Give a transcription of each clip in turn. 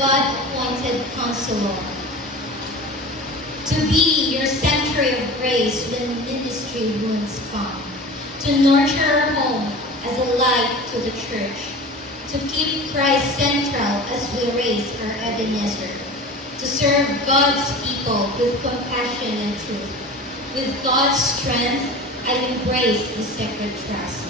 God-appointed counselor. To be your sanctuary of grace when ministry wounds come. To nurture our home as a light to the church. To keep Christ central as we raise our Ebenezer. To serve God's people with compassion and truth. With God's strength, I embrace the sacred trust.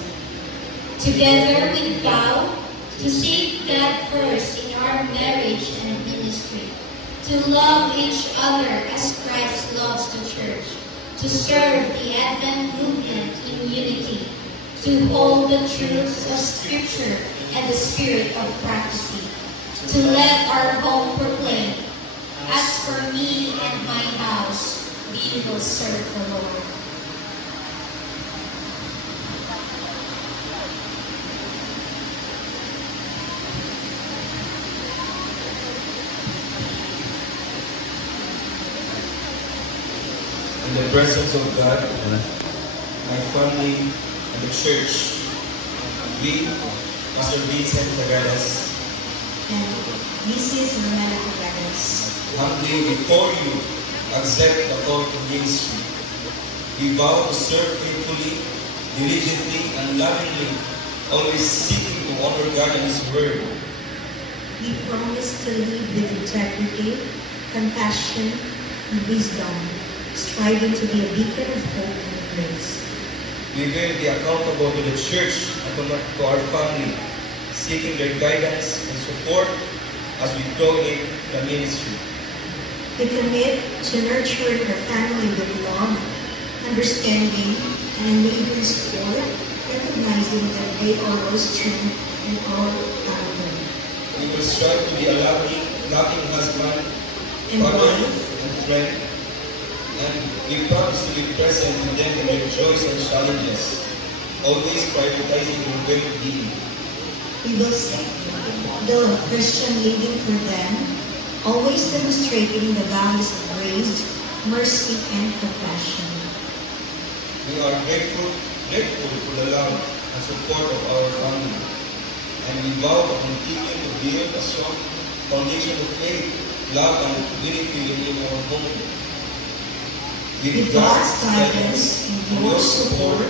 Together we vow to seek God first in our marriage and ministry, to love each other as Christ loves the church, to serve the Advent movement in unity, to hold the truths of Scripture and the spirit of prophecy, to let our home proclaim, as for me and my house, we will serve the Lord. In the presence of God, my family, and the church, we, Pastor Vincent Tagadas, and Mrs. Romana Tagadas, humbly before you accept the call to ministry. We vow to serve faithfully, diligently, and lovingly, always seeking to honor God and His Word. We promise to lead with integrity, compassion, and wisdom, striving to be a beacon of hope and grace. We will be accountable to the church and to our family, seeking their guidance and support as we coordinate the ministry. We commit to nurturing our family with love, understanding, and even support, recognizing that they are our strength and our power. We will strive to be a loving husband, and father, wife, and friend, and we promise to be present with them in their joys and challenges, always prioritizing their well-being. We will seek the Christian living for them, always demonstrating the values of grace, mercy, and compassion. We are grateful for the love and support of our family, and we vow to continue to build a strong foundation of faith, love, and unity within our home. With God's guidance and your support,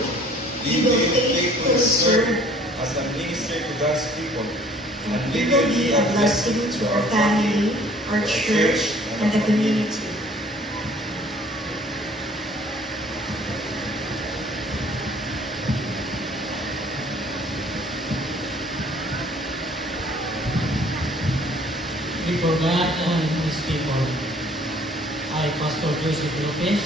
we will faithfully serve as a minister to God's people, and we will be a blessing to our family, our church, and the community. Before God and His people, I, Pastor Joseph Lopez,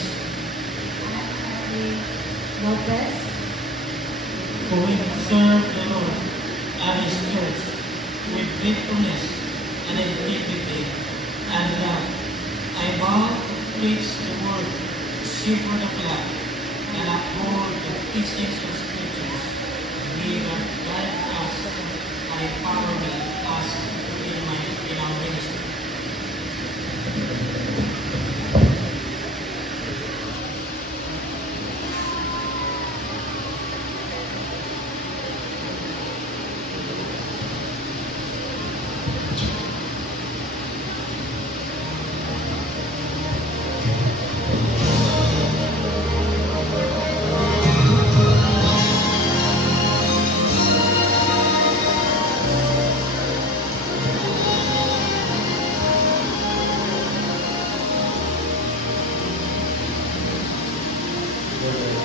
who will serve the Lord and His church with faithfulness and integrity and love. I vow to preach the word, shepherd the flock, and uphold the teachings of Scriptures. May God guide us by empowering us in our ministry.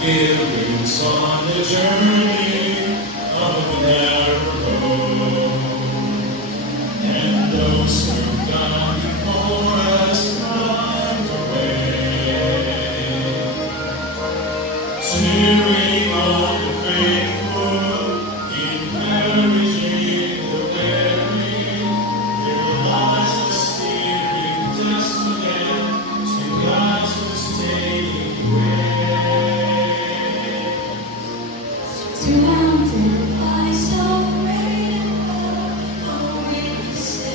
Pilgrims on the journey of the narrow road, and those who've gone before us find the way, cheering on the faithful, encouraging the weary, their lives are steering just again to God's sustaining way. Surrounded by so great and love, no witnesses,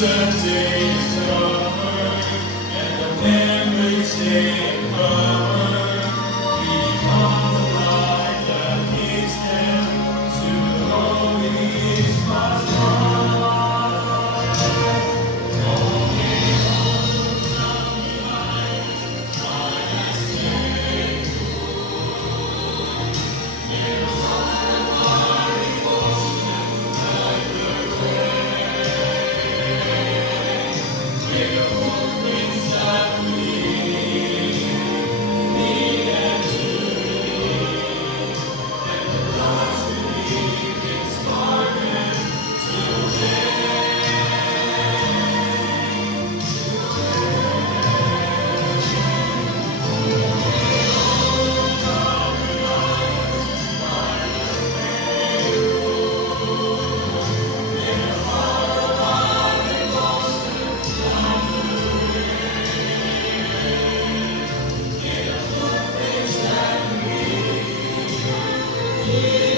that day is covered, and the memory take cover, because the light that leads them to glory is God's Amen.